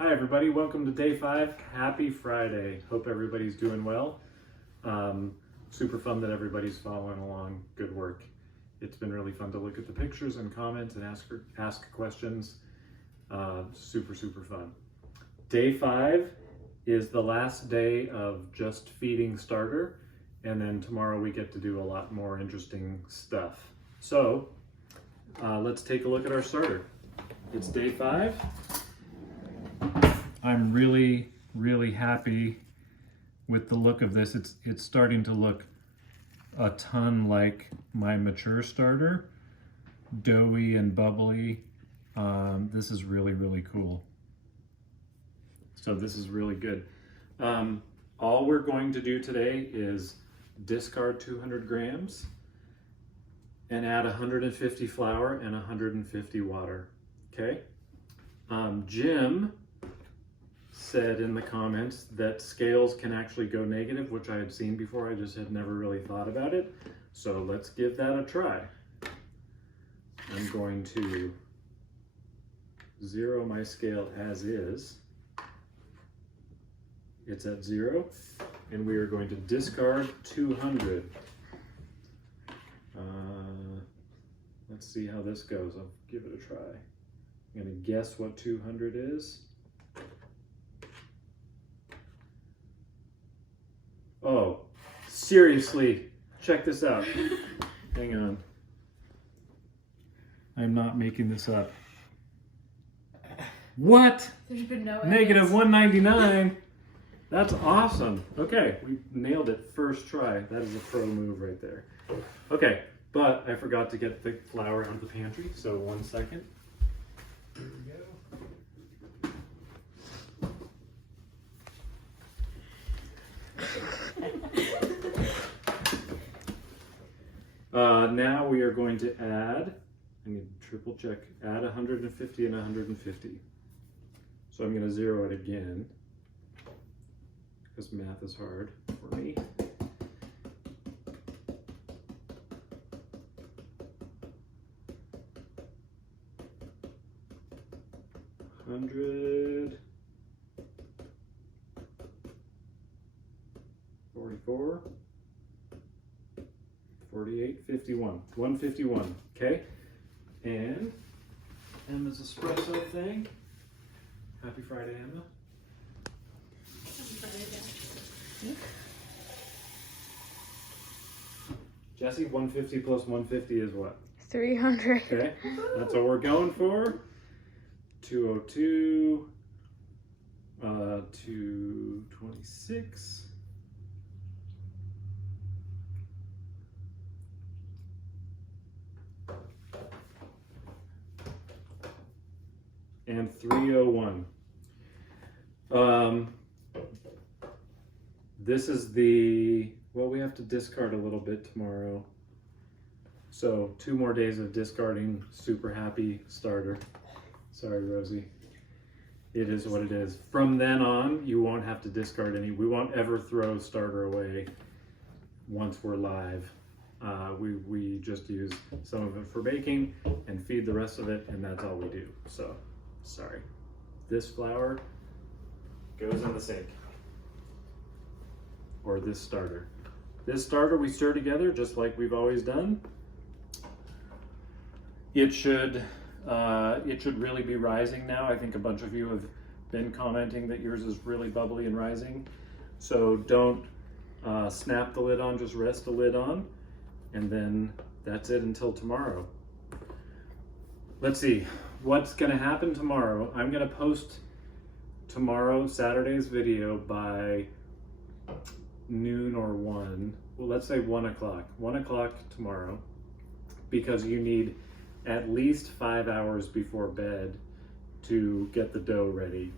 Hi everybody, welcome to day 5. Happy Friday. Hope everybody's doing well. Super fun that everybody's following along. Good work. It's been really fun to look at the pictures and comment and ask questions. Super fun. Day 5 is the last day of just feeding starter, and then tomorrow we get to do a lot more interesting stuff. So let's take a look at our starter. It's day 5. I'm really happy with the look of this. It's starting to look a ton like my mature starter, doughy and bubbly. This is really cool. So this is really good. All we're going to do today is discard 200 grams and add 150 flour and 150 water. Okay. Jim said in the comments that scales can actually go negative, which I had seen before. I just had never really thought about it. So let's give that a try. I'm going to zero my scale as is. It's at 0, and we are going to discard 200. Let's see how this goes. I'll give it a try. I'm going to guess what 200 is. Oh, seriously, check this out. Hang on. I'm not making this up. What? There's been no Negative 199. That's awesome. Okay, we nailed it first try. That is a pro move right there. Okay, but I forgot to get the flour out of the pantry, so 1 second. Here we go. Now we are going to add, I need to triple check, add 150 and 150. So I'm going to zero it again, because math is hard for me. $100, 44, 48, 51, 151, okay? And Emma's espresso thing. Happy Friday, Emma. Happy Friday. Jesse, 150 plus 150 is what? 300. Okay, that's what we're going for. 202, 226. And 301. This is the, well, we have to discard a little bit tomorrow. So 2 more days of discarding. Super happy starter. Sorry, Rosie. It is what it is. From then on, you won't have to discard any. We won't ever throw starter away once we're live. We just use some of it for baking and feed the rest of it, and that's all we do. So, sorry. This flour goes in the sink. Or this starter. This starter we stir together just like we've always done. It should really be rising now. I think a bunch of you have been commenting that yours is really bubbly and rising. So don't snap the lid on, just rest the lid on. And then that's it until tomorrow. Let's see, what's gonna happen tomorrow. I'm gonna post tomorrow, Saturday's video, by noon or 1. Well, let's say 1 o'clock. 1 o'clock tomorrow, because you need at least 5 hours before bed to get the dough ready.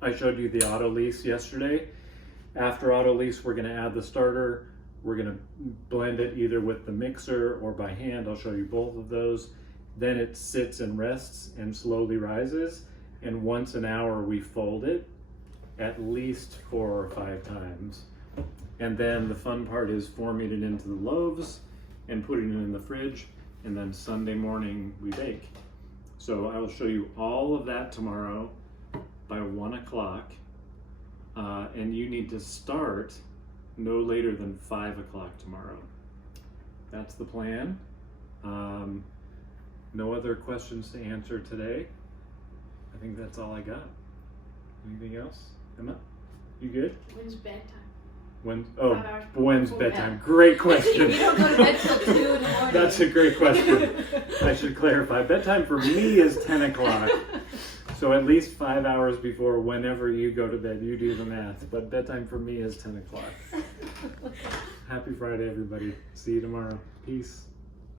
I showed you the auto lease yesterday. After auto lease, we're gonna add the starter. We're gonna blend it either with the mixer or by hand. I'll show you both of those. Then it sits and rests and slowly rises. And once an hour, we fold it at least 4 or 5 times. And then the fun part is forming it into the loaves and putting it in the fridge. And then Sunday morning we bake. So I will show you all of that tomorrow. by 1 o'clock, and you need to start no later than 5 o'clock tomorrow. That's the plan. No other questions to answer today. I think that's all I got. Anything else? Emma, you good? When's bedtime? When's 5 hours when's before bedtime? bed. Great question. You don't go to bed till 2 in the morning. That's a great question. I should clarify. Bedtime for me is 10 o'clock. So at least 5 hours before whenever you go to bed, you do the math. But bedtime for me is 10 o'clock. Happy Friday, everybody. See you tomorrow. Peace.